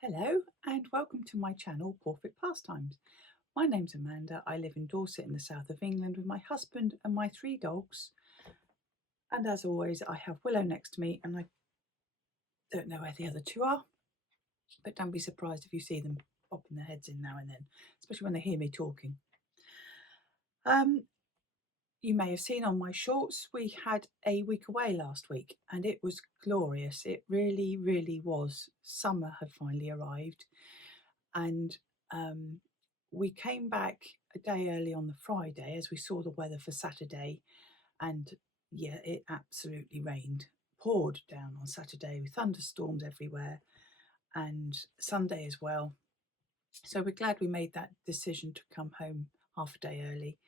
Hello and welcome to my channel Perfect Pastimes. My name's Amanda. I live in Dorset in the south of England with my husband and my 3 dogs. And as always, I have Willow next to me and I don't know where the other 2 are, but don't be surprised if you see them popping their heads in now and then, especially when they hear me talking. You may have seen on my shorts, we had a week away last week and it was glorious. It really, really was. Summer had finally arrived and we came back a day early on the Friday as we saw the weather for Saturday, and yeah, it absolutely rained, poured down on Saturday with thunderstorms everywhere, and Sunday as well. So we're glad we made that decision to come home half a day early.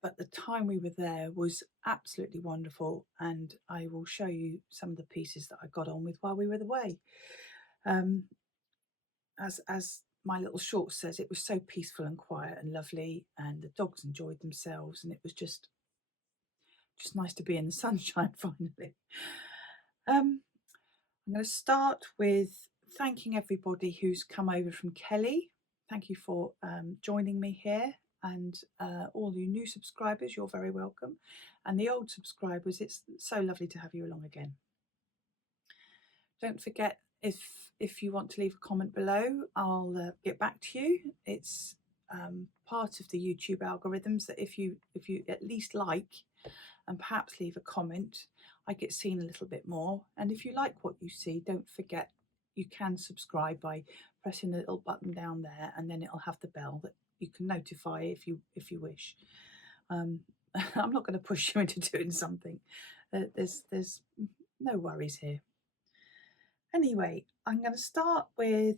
But the time we were there was absolutely wonderful, and I will show you some of the pieces that I got on with while we were away. As my little short says, it was so peaceful and quiet and lovely, and the dogs enjoyed themselves, and it was just nice to be in the sunshine finally. I'm going to start with thanking everybody who's come over from Kelly. Thank you for joining me here, and all you new subscribers, you're very welcome, and the old subscribers, it's so lovely to have you along again. Don't forget, if you want to leave a comment below, I'll get back to you. It's part of the YouTube algorithms that if you at least like and perhaps leave a comment, I get seen a little bit more. And if you like what you see, don't forget you can subscribe by pressing the little button down there, and then it'll have the bell that you can notify if you wish. I'm not going to push you into doing something. There's no worries here. Anyway, I'm going to start with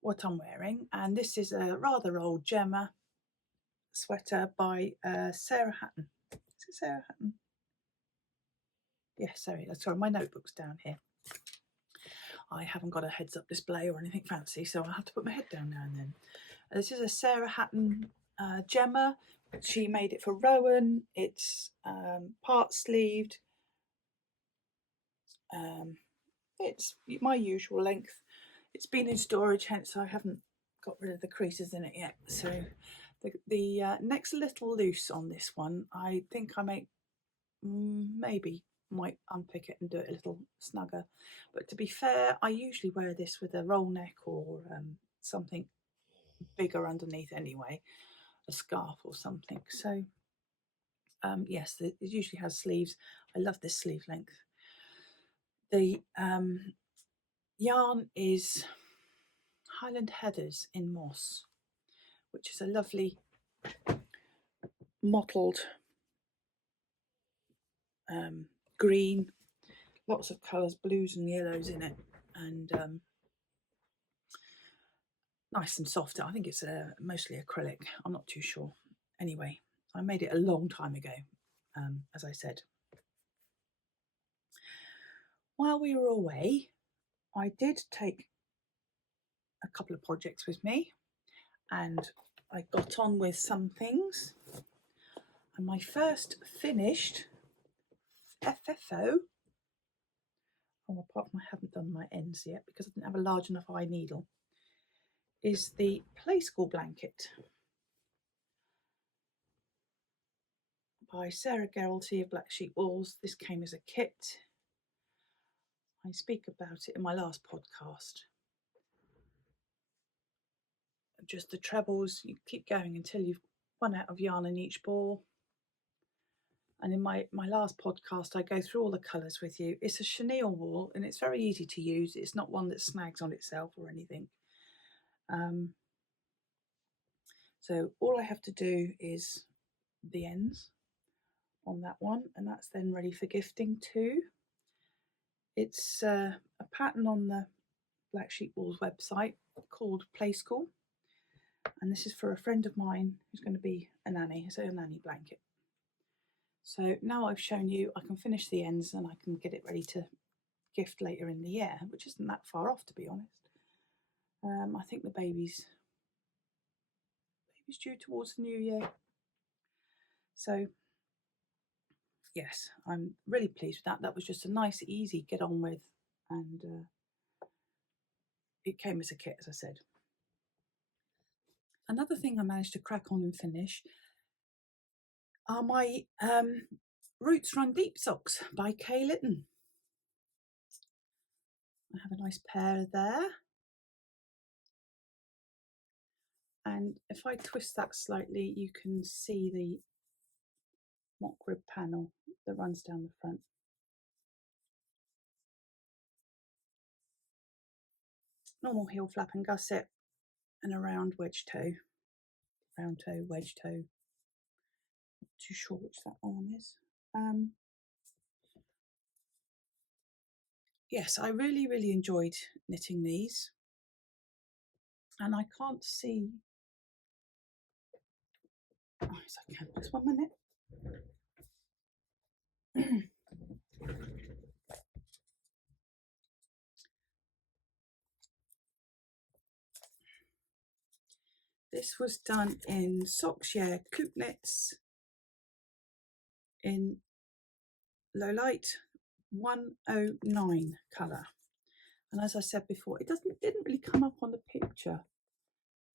what I'm wearing, and this is a rather old Gemma sweater by Sarah Hatton. Is it Sarah Hatton? Yes, sorry, my notebook's down here. I haven't got a heads-up display or anything fancy, so I'll have to put my head down now and then. This is a Sarah Hatton Gemma. She made it for Rowan. It's part-sleeved. It's my usual length. It's been in storage, hence I haven't got rid of the creases in it yet. So the neck's a little loose on this one. I think I might unpick it and do it a little snugger. But to be fair, I usually wear this with a roll neck or something bigger underneath anyway, a scarf or something. So yes, it usually has sleeves. I love this sleeve length. The yarn is Highland Heathers in moss, which is a lovely mottled green, lots of colours, blues and yellows in it, and nice and soft. I think it's mostly acrylic, I'm not too sure. Anyway, I made it a long time ago, as I said. While we were away, I did take a couple of projects with me, and I got on with some things. And my first finished FFO, apart from I haven't done my ends yet because I didn't have a large enough eye needle, is the Play School blanket by Sarah Geralty of Black Sheep Wools. This came as a kit. I speak about it in my last podcast. Just the trebles, you keep going until you've run out of yarn in each ball. And in my last podcast, I go through all the colours with you. It's a chenille wool and it's very easy to use. It's not one that snags on itself or anything. So all I have to do is the ends on that one, and that's then ready for gifting too. It's a pattern on the Black Sheep Wools website called Play School, and this is for a friend of mine who's going to be a nanny, so a nanny blanket. So now I've shown you, I can finish the ends and I can get it ready to gift later in the year, which isn't that far off, to be honest. I think the baby's due towards the new year. So yes, I'm really pleased with that. That was just a nice, easy get on with and it came as a kit, as I said. Another thing I managed to crack on and finish are my Roots Run Deep socks by Kay Litton. I have a nice pair there. And if I twist that slightly, you can see the mock rib panel that runs down the front. Normal heel flap and gusset, and a round wedge toe. Round toe, wedge toe. Not too sure which that one is. Yes, I really enjoyed knitting these. And I can't see. Oh, yes, I can. Just 1 minute. This was done in Sockshare Coop Knits in Low Light 109 colour. And as I said before, it didn't really come up on the picture,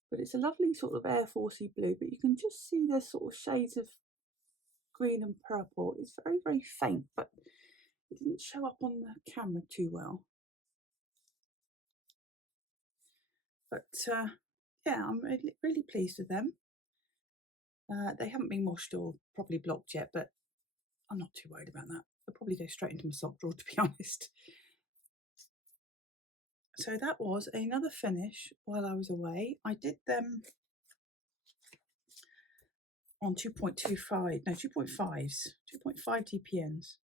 but it's a lovely sort of Air Forcey blue, but you can just see there's sort of shades of green and purple. It's very faint, but it didn't show up on the camera too well. But yeah, I'm really pleased with them. They haven't been washed or properly blocked yet, but I'm not too worried about that. They'll probably go straight into my sock drawer, to be honest. So that was another finish while I was away. I did them on 2.5 DPNs.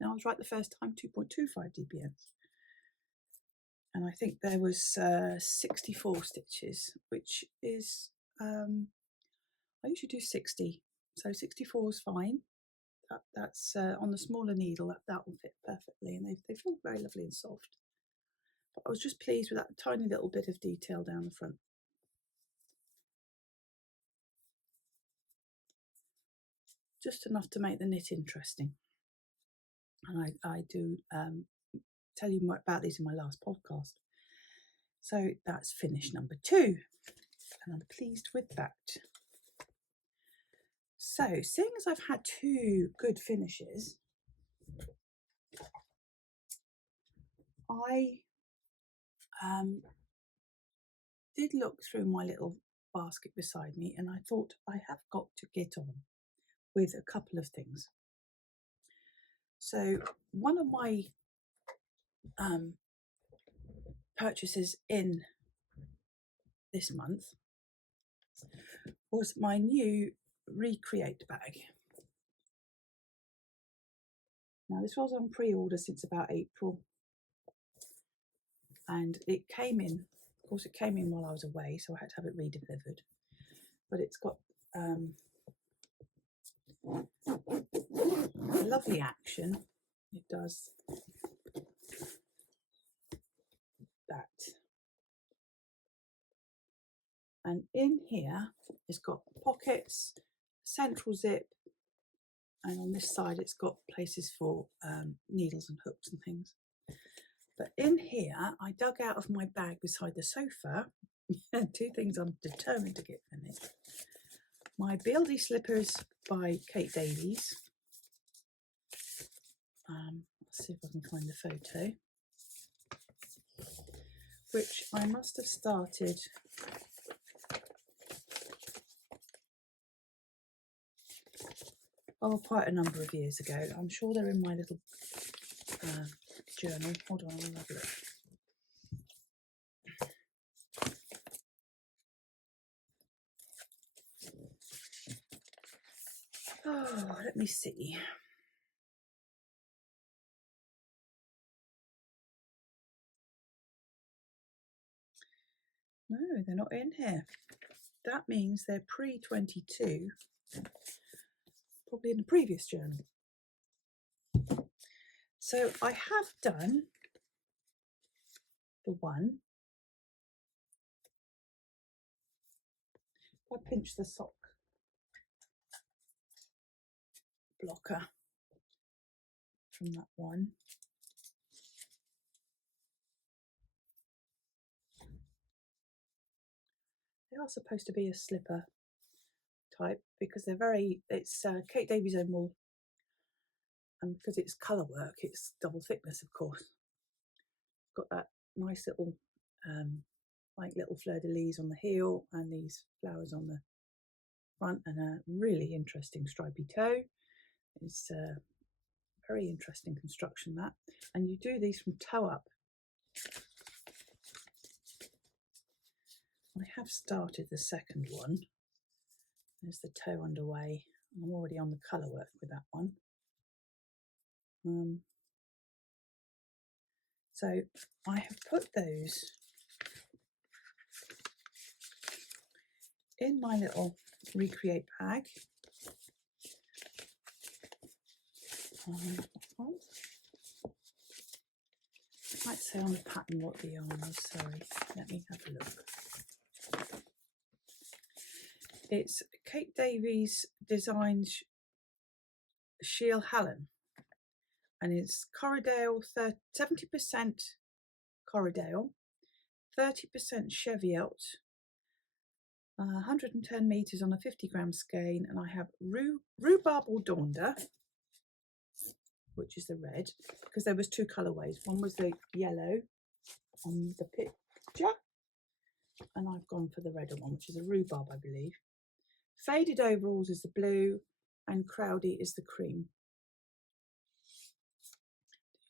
Now I was right the first time, 2.25 DPNs. And I think there was 64 stitches, which is, I usually do 60. So 64 is fine. That's on the smaller needle, that will fit perfectly. And they feel very lovely and soft. But I was just pleased with that tiny little bit of detail down the front. Just enough to make the knit interesting. And I do tell you more about these in my last podcast. So that's finish number 2, and I'm pleased with that. So seeing as I've had 2 good finishes, I did look through my little basket beside me, and I thought I have got to get on with a couple of things. So one of my purchases in this month was my new Recreate bag. Now this was on pre-order since about April, and it came in, of course it came in while I was away, so I had to have it redelivered, but it's got lovely action. It does that, and in here it's got pockets, central zip, and on this side it's got places for needles and hooks and things. But in here I dug out of my bag beside the sofa 2 things I'm determined to get finished. My Buildy Slippers by Kate Davies. Let's see if I can find the photo, which I must have started quite a number of years ago. I'm sure they're in my little journal. Hold on, I'll have a look. Oh, let me see. No, they're not in here. That means they're pre-22, probably in the previous journal. So I have done the one. I pinch the sock blocker from that one. They are supposed to be a slipper type because they're very, it's Kate Davies own wool, and because it's colour work, it's double thickness, of course. Got that nice little like little fleur-de-lis on the heel and these flowers on the front, and a really interesting stripy toe. It's a very interesting construction, that. And you do these from toe up. I have started the second one. There's the toe underway. I'm already on the colour work with that one. So I have put those in my little Recreate bag. I might say on the pattern what the yarn was, sorry. Let me have a look. It's Kate Davies designed Sheil Hallen, and it's Corriedale, 70% Corriedale, 30% Cheviot, 110 metres on a 50-gram skein, and I have rhubarb or donder, which is the red, because there was two colourways. One was the yellow on the picture, and I've gone for the redder one, which is a rhubarb, I believe. Faded Overalls is the blue, and Crowdy is the cream.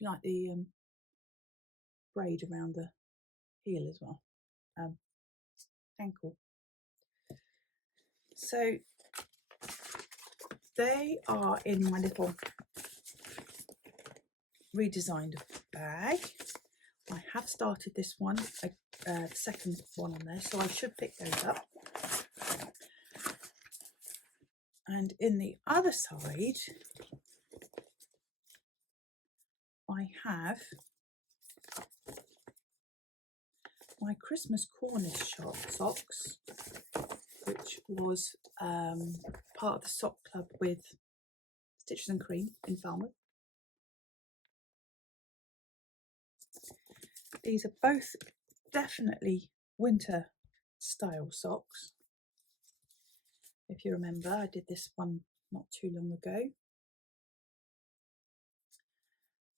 You like the braid around the heel as well, ankle. So they are in my little redesigned bag. I have started this one, the second one on there, so I should pick those up. And in the other side, I have my Christmas Cornish socks, which was part of the sock club with Stitches and Cream in Falmouth. These are both definitely winter style socks. If you remember, I did this one not too long ago.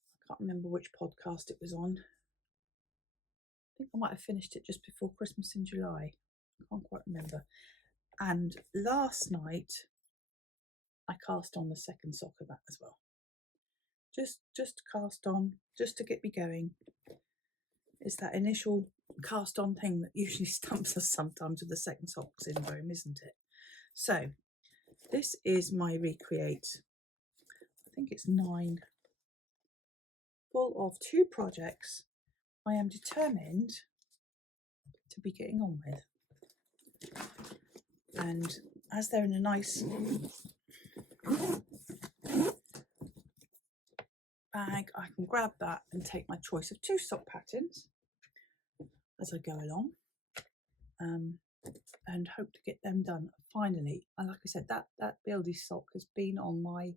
I can't remember which podcast it was on. I think I might have finished it just before Christmas in July. I can't quite remember. And last night I cast on the second sock of that as well. Just cast on, just to get me going. It's that initial cast on thing that usually stumps us sometimes with the second sock syndrome, isn't it? So this is my Recreate, I think it's 9, full of 2 projects I am determined to be getting on with. And as they're in a nice bag, I can grab that and take my choice of 2 sock patterns as I go along, and hope to get them done finally. And like I said, that Buildy sock has been on my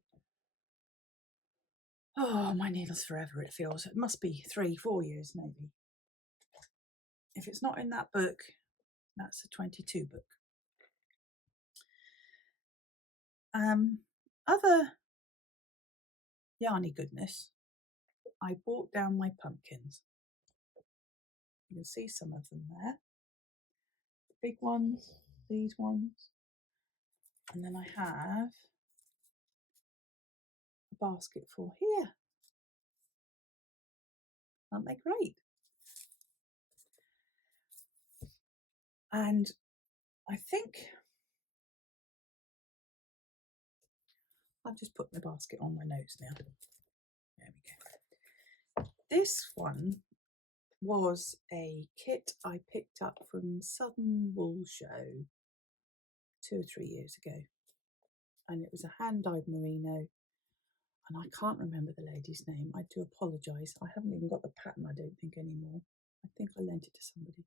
needles forever, it feels. It must be 3-4 years maybe. If it's not in that book, that's a 22 book. Other yarny goodness, I brought down my pumpkins. You can see some of them there. The big ones, these ones. And then I have a basket full here. Aren't they great? And I think I've just put the basket on my notes now. There we go. This one was a kit I picked up from Southern Wool Show 2 or 3 years ago. And it was a hand-dyed merino. And I can't remember the lady's name. I do apologise. I haven't even got the pattern, I don't think, anymore. I think I lent it to somebody.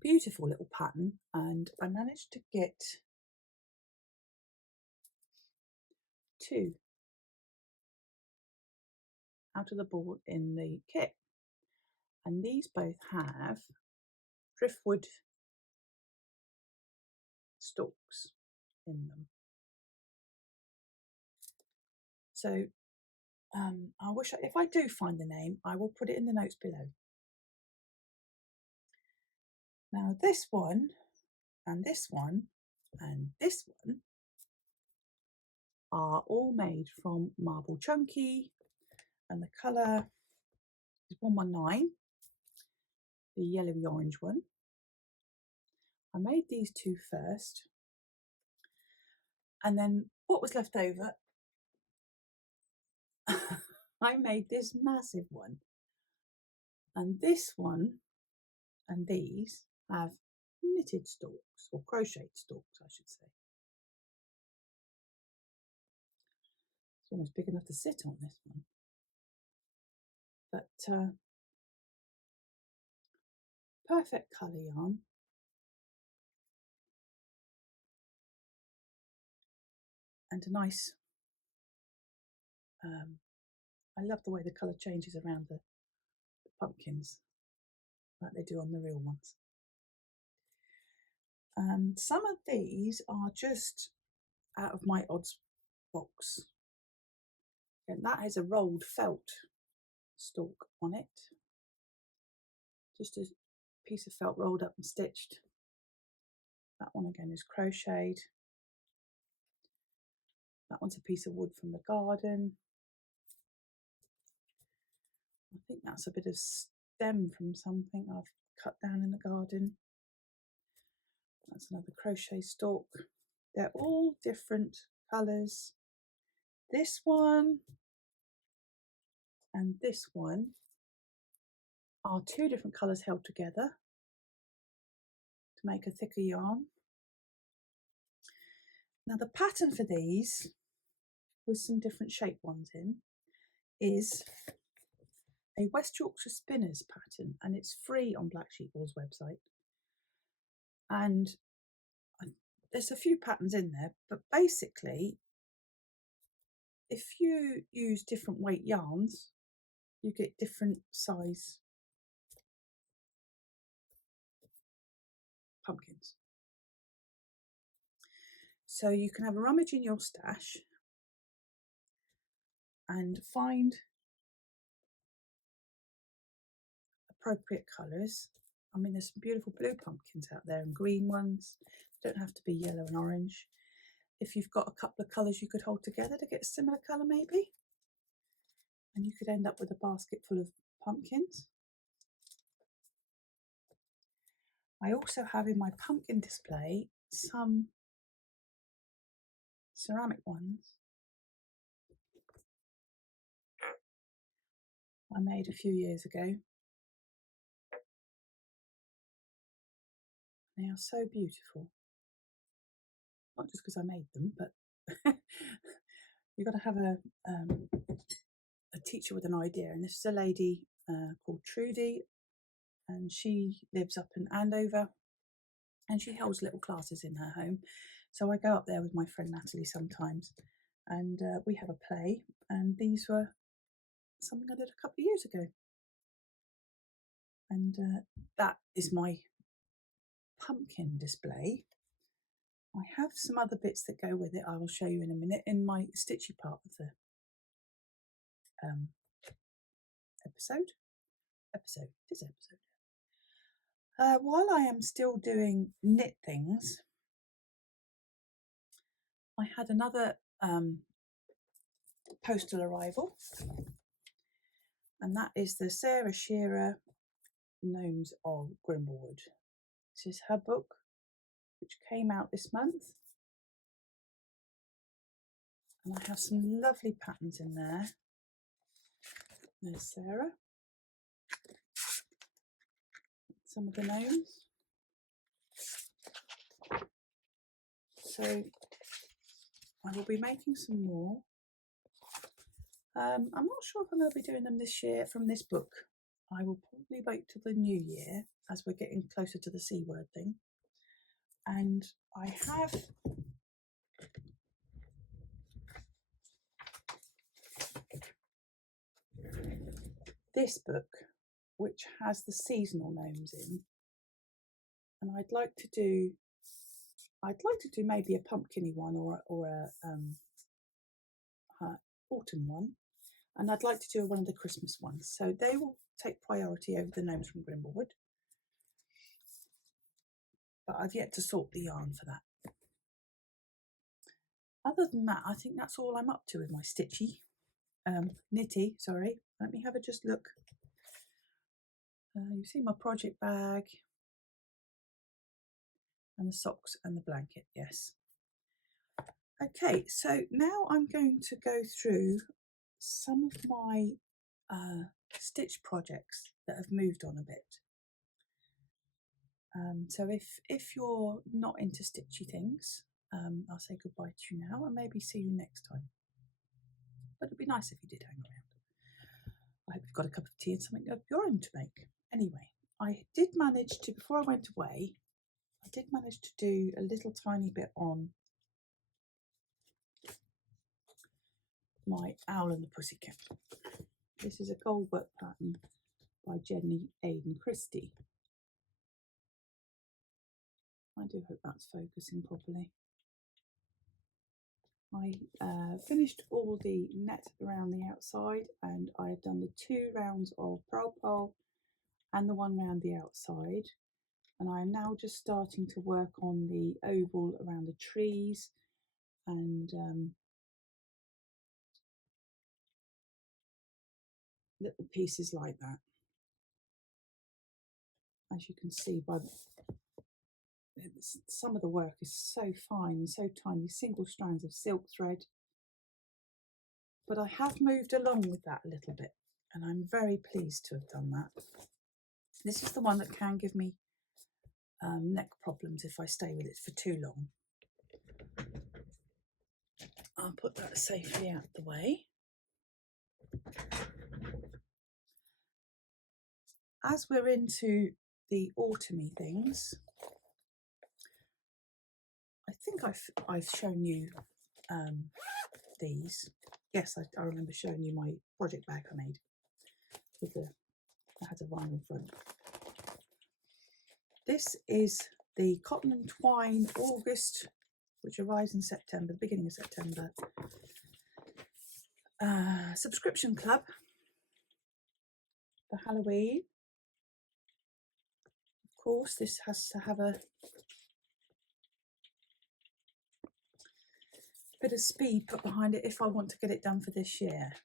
Beautiful little pattern, and I managed to get 2 out of the board in the kit. And these both have driftwood stalks in them. So I wish, if I do find the name, I will put it in the notes below. Now this one and this one and this one are all made from marble chunky, and the colour is 119, the yellowy orange one. I made these two first, and then what was left over I made this massive one, and this one and these have knitted stalks, or crocheted stalks I should say. It's almost big enough to sit on, this one. But perfect colour yarn. And a nice, I love the way the colour changes around the pumpkins, like they do on the real ones. Some of these are just out of my odds box. And that has a rolled felt stalk on it. Just a piece of felt rolled up and stitched. That one again is crocheted. That one's a piece of wood from the garden. I think that's a bit of stem from something I've cut down in the garden. That's another crochet stalk. They're all different colours. This one and this one are two different colours held together to make a thicker yarn. Now the pattern for these, with some different shaped ones in, is a West Yorkshire Spinners pattern, and it's free on Black Sheep Wool's website. And there's a few patterns in there, but basically if you use different weight yarns, you get different size pumpkins. So you can have a rummage in your stash and find appropriate colours. I mean, there's some beautiful blue pumpkins out there and green ones. Don't have to be yellow and orange. If you've got a couple of colours you could hold together to get a similar colour maybe, and you could end up with a basket full of pumpkins. I also have in my pumpkin display some ceramic ones I made a few years ago. They are so beautiful. Not just because I made them, but you've got to have a teacher with an idea. And this is a lady called Trudy, and she lives up in Andover, and she holds little classes in her home. So I go up there with my friend Natalie sometimes, and we have a play. And these were something I did a couple of years ago. And that is my pumpkin display. I have some other bits that go with it. I will show you in a minute in my stitchy part of the episode. While I am still doing knit things, I had another postal arrival, and that is the Sarah Shearer Gnomes of Grimblewood. This is her book, which came out this month, and I have some lovely patterns in there. There's Sarah, some of the gnomes. So I will be making some more. I'm not sure if I'm going to be doing them this year from this book. I will probably wait till the new year as we're getting closer to the C word thing. And I have this book, which has the seasonal gnomes in. and I'd like to do maybe a pumpkin-y one or a autumn one, and I'd like to do one of the Christmas ones. So they will take priority over the Gnomes from Grimblewood. But I've yet to sort the yarn for that. Other than that, I think that's all I'm up to with my knitty, sorry. Let me have a just look. You see my project bag and the socks and the blanket, yes. Okay, so now I'm going to go through some of my stitch projects that have moved on a bit. So if you're not into stitchy things, I'll say goodbye to you now and maybe see you next time. But it'd be nice if you did hang around. I hope you've got a cup of tea and something of your own to make. Anyway, I did manage to, before I went away, I did manage to do a little tiny bit on my Owl and the Pussycat. This is a gold work pattern by Jenny Aiden Christie. I do hope that's focusing properly. I finished all the net around the outside, and I've done the 2 rounds of pole and the 1 round the outside, and I am now just starting to work on the oval around the trees and little pieces like that. As you can see, some of the work is so fine and so tiny, single strands of silk thread. But I have moved along with that a little bit, and I'm very pleased to have done that. This is the one that can give me neck problems if I stay with it for too long. I'll put that safely out the way. As we're into the autumny things, I think I've shown you these. Yes, I remember showing you my project bag I made with that had a vinyl front. This is the Cotton and Twine August, which arrives in September, the beginning of September, subscription club for Halloween. Of course, this has to have a bit of speed put behind it if I want to get it done for this year.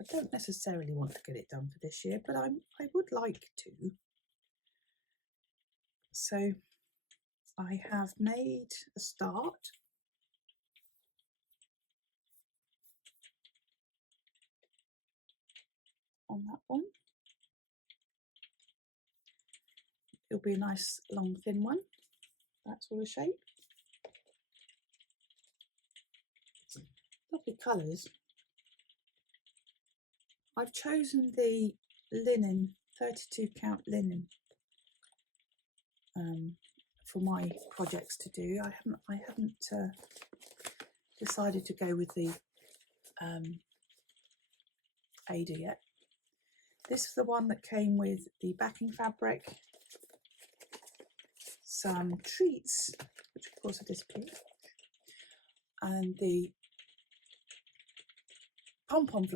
I don't necessarily want to get it done for this year, but I would like to. So I have made a start. On that one. It'll be a nice long thin one, that sort of shape. Lovely colours. I've chosen the linen, 32 count linen, for my projects to do. I haven't decided to go with the Ada yet. This is the one that came with the backing fabric, some treats, which of course have disappeared, and the pom-pom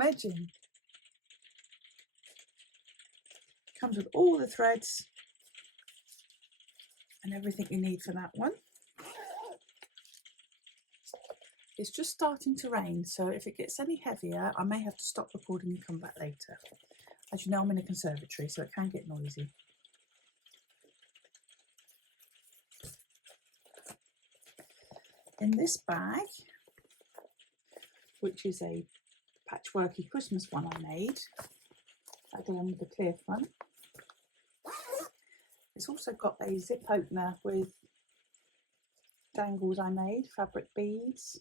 edging. Comes with all the threads and everything you need for that one. It's just starting to rain, so if it gets any heavier, I may have to stop recording and come back later. As you know, I'm in a conservatory, so it can get noisy. In this bag, which is a patchworky Christmas one I made, again with the clear front. It's also got a zip opener with dangles I made, fabric beads.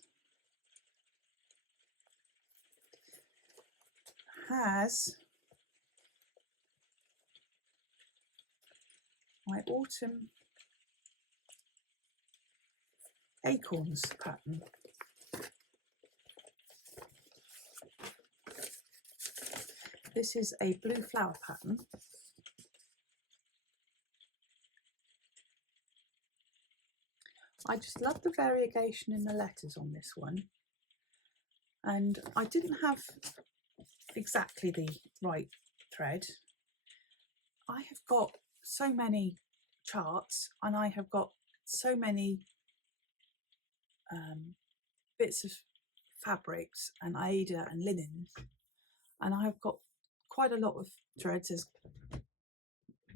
Has my autumn acorns pattern. This is a blue flower pattern, I just love the variegation in the letters on this one, and I didn't have exactly the right thread. I have got so many charts and I have got so many bits of fabrics and Aida and linen, and I've got quite a lot of threads. There's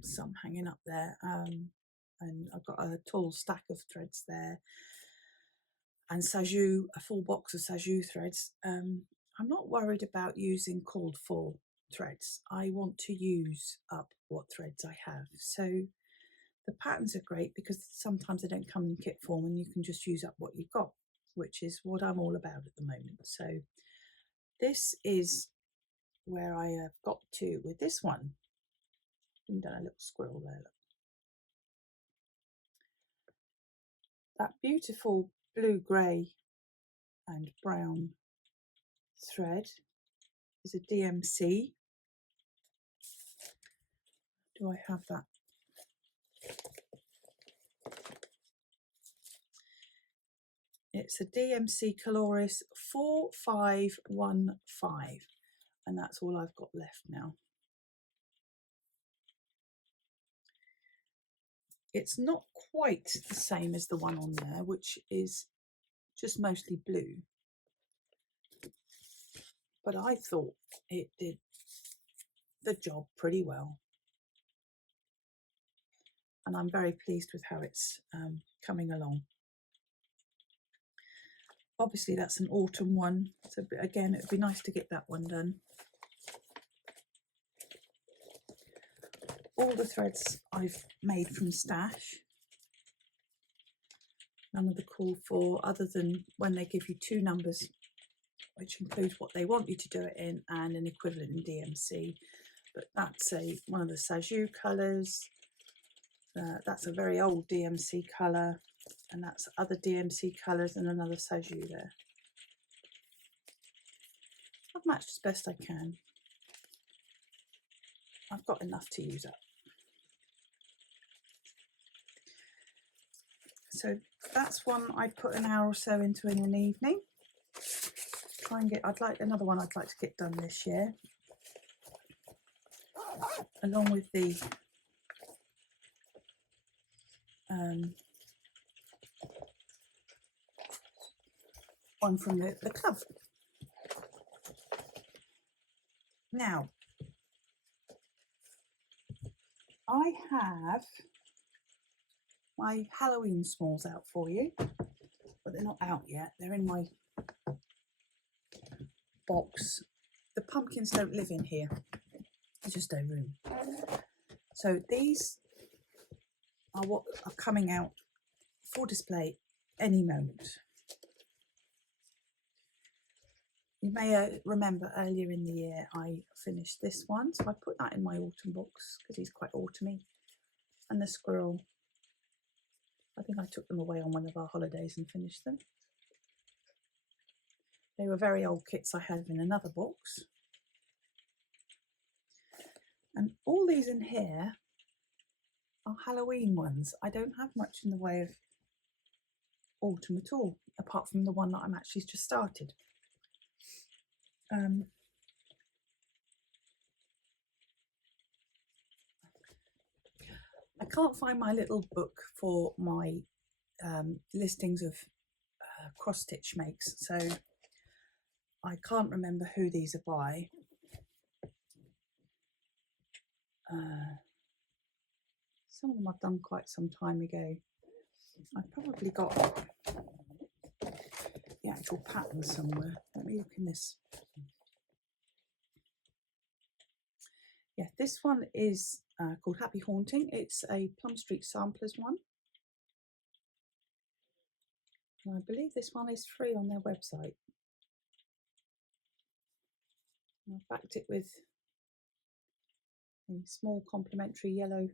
some hanging up there, and I've got a tall stack of threads there, and Sajou, a full box of Sajou threads. I'm not worried about using called for threads. I want to use up what threads I have. So the patterns are great because sometimes they don't come in kit form and you can just use up what you've got, which is what I'm all about at the moment. So this is where I have got to with this one. I've done a little squirrel there. Look. That beautiful blue, grey and brown thread is a DMC. Do I have that? It's a DMC Coloris 4515, and that's all I've got left now. It's not quite the same as the one on there, which is just mostly blue, but I thought it did the job pretty well, and I'm very pleased with how it's coming along. Obviously that's an autumn one, so again it would be nice to get that one done. All the threads I've made from stash. None of the call for, other than when they give you two numbers, which includes what they want you to do it in and an equivalent in DMC. But that's one of the Sajou colours. That's a very old DMC colour, and that's other DMC colours and another Sajou there. I've matched as best I can. I've got enough to use up. So that's one I put an hour or so into in an evening. Try and get, I'd like another one I'd like to get done this year, along with the one from the club. Now, I have my Halloween smalls out for you, but they're not out yet. They're in my box. The pumpkins don't live in here. There's just no room. So these are what are coming out for display any moment. You may remember earlier in the year I finished this one, so I put that in my autumn box because he's quite autumny. And the squirrel, I think I took them away on one of our holidays and finished them. They were very old kits I have in another box. And all these in here are Halloween ones. I don't have much in the way of autumn at all, apart from the one that I'm actually just started. I can't find my little book for my listings of cross stitch makes, so I can't remember who these are by. Some of them I've done quite some time ago. I've probably got the actual pattern somewhere. Let me look in this. Yeah, this one is called Happy Haunting. It's a Plum Street Samplers one. And I believe this one is free on their website. And I've backed it with a small complimentary yellow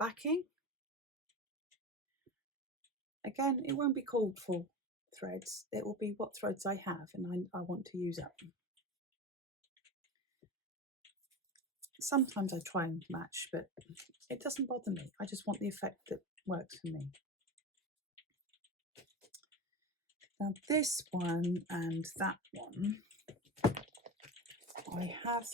backing. Again, it won't be called for threads. It will be what threads I have and I want to use up. Sometimes I try and match, but it doesn't bother me. I just want the effect that works for me. Now this one and that one, I have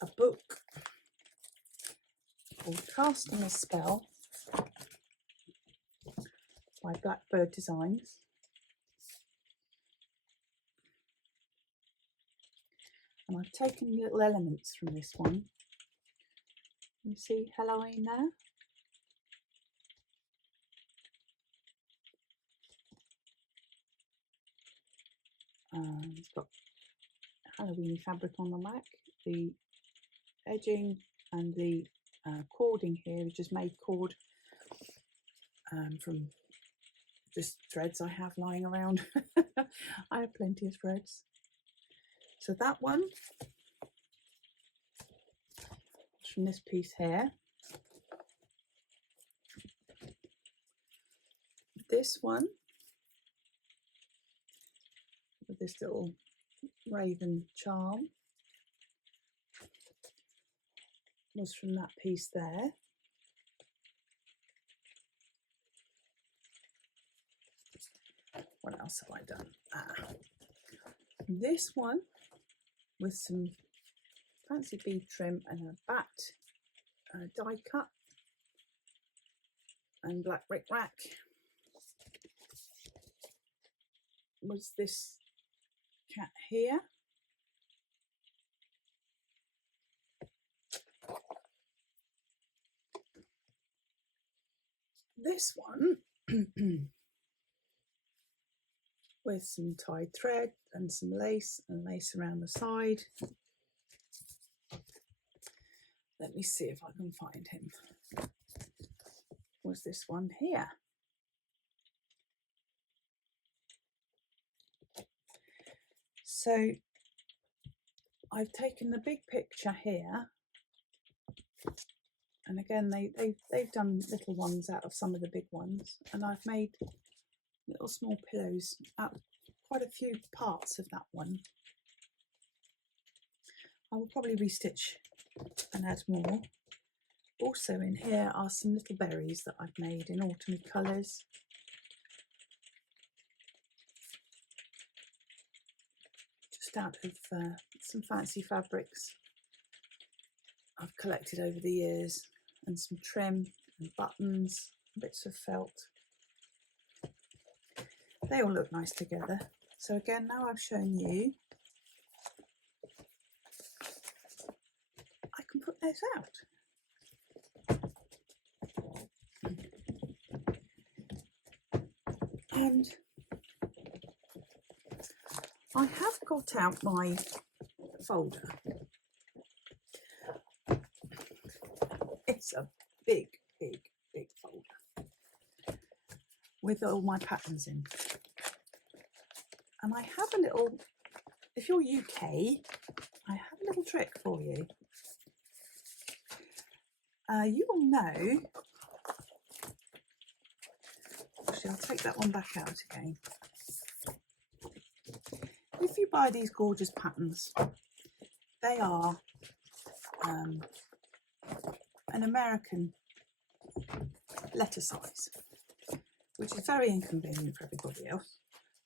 a book called Casting a Spell by Blackbird Designs. And I've taken little elements from this one. You see Halloween there? It's got Halloween fabric on the back. The edging and the cording here is just made cord from just threads I have lying around. I have plenty of threads. So that one is from this piece here. This one with this little raven charm was from that piece there. What else have I done? This one with some fancy bead trim and a bat die cut and black brick rack was this cat here. This one with some tied thread and some lace and lace around the side. Let me see if I can find him. Was this one here. So I've taken the big picture here, and again they've done little ones out of some of the big ones, and I've made little small pillows out of quite a few parts of that one. I will probably restitch and add more. Also in here are some little berries that I've made in autumn colours. Just out of some fancy fabrics I've collected over the years, and some trim and buttons, bits of felt. They all look nice together. So again, now I've shown you, I can put those out. And I have got out my folder. It's a big folder with all my patterns in. And I have a little, if you're UK, I have a little trick for you. You will know, actually I'll take that one back out again. If you buy these gorgeous patterns, they are an American letter size, which is very inconvenient for everybody else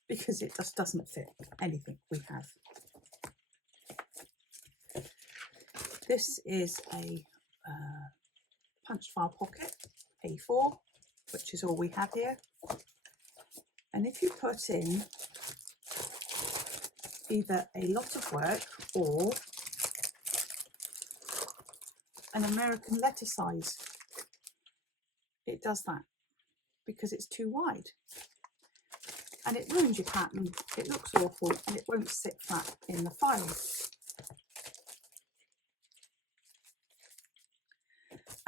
because it just doesn't fit anything we have. This is a punched file pocket, A4, which is all we have here. And if you put in either a lot of work or an American letter size, it does that because it's too wide. And it ruins your pattern, it looks awful, and it won't sit flat in the file.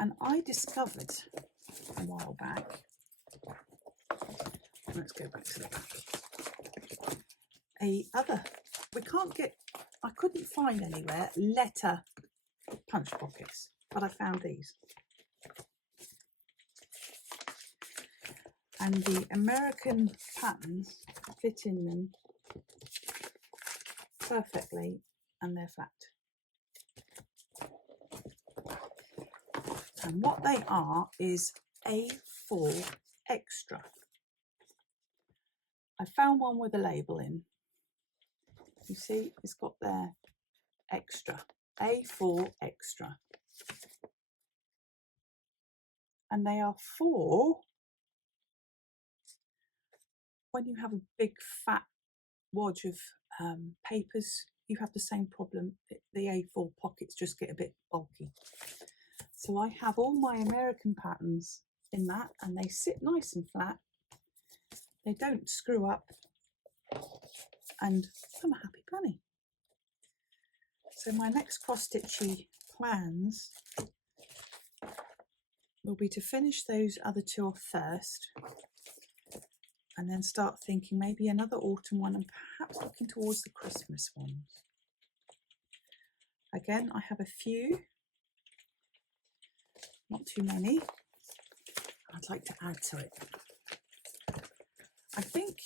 And I discovered a while back, let's go back to the back, I couldn't find anywhere letter punch pockets, but I found these. and the American patterns fit in them perfectly, and they're flat. And what they are is A4 extra. I found one with a label in. You see, it's got their extra, A4 extra. And they are for when you have a big fat wad of papers, you have the same problem. The A4 pockets just get a bit bulky. So I have all my American patterns in that, and they sit nice and flat. They don't screw up, and I'm a happy bunny. So my next cross-stitchy plans will be to finish those other two off first, and then start thinking maybe another autumn one, and perhaps looking towards the Christmas ones. Again, I have a few, not too many, I'd like to add to it. I think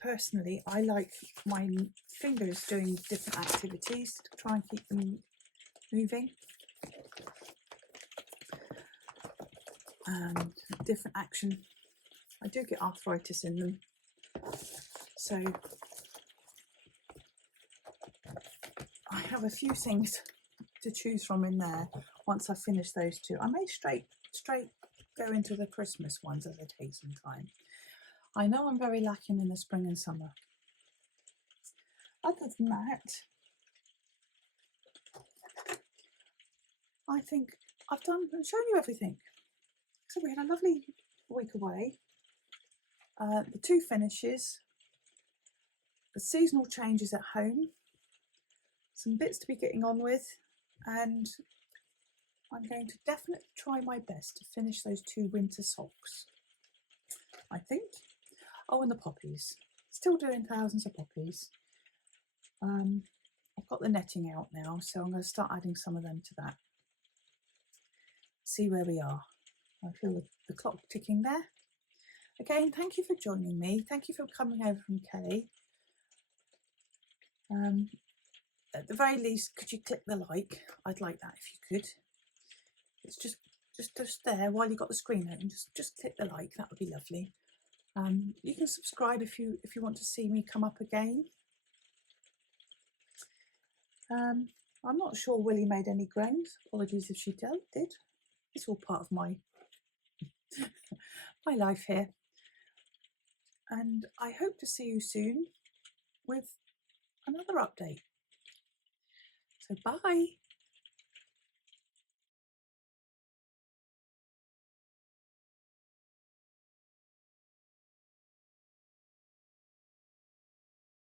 personally I like my fingers doing different activities to try and keep them moving. Different action. I do get arthritis in them, so I have a few things to choose from in there. Once I finish those two, I may straight go into the Christmas ones as I take some time. I know I'm very lacking in the spring and summer. Other than that, I think I've shown you everything. So we had a lovely week away. The two finishes, the seasonal changes at home, some bits to be getting on with, and I'm going to definitely try my best to finish those two winter socks, I think. Oh, and the poppies. Still doing thousands of poppies. I've got the netting out now, so I'm going to start adding some of them to that. See where we are. I feel the clock ticking there. Again, thank you for joining me. Thank you for coming over from Kelly. At the very least, could you click the like? I'd like that if you could. It's just there while you've got the screen open. Just click the like. That would be lovely. You can subscribe if you want to see me come up again. I'm not sure Willie made any groans. Apologies if she did. It's all part of my my life here. And I hope to see you soon with another update. So bye.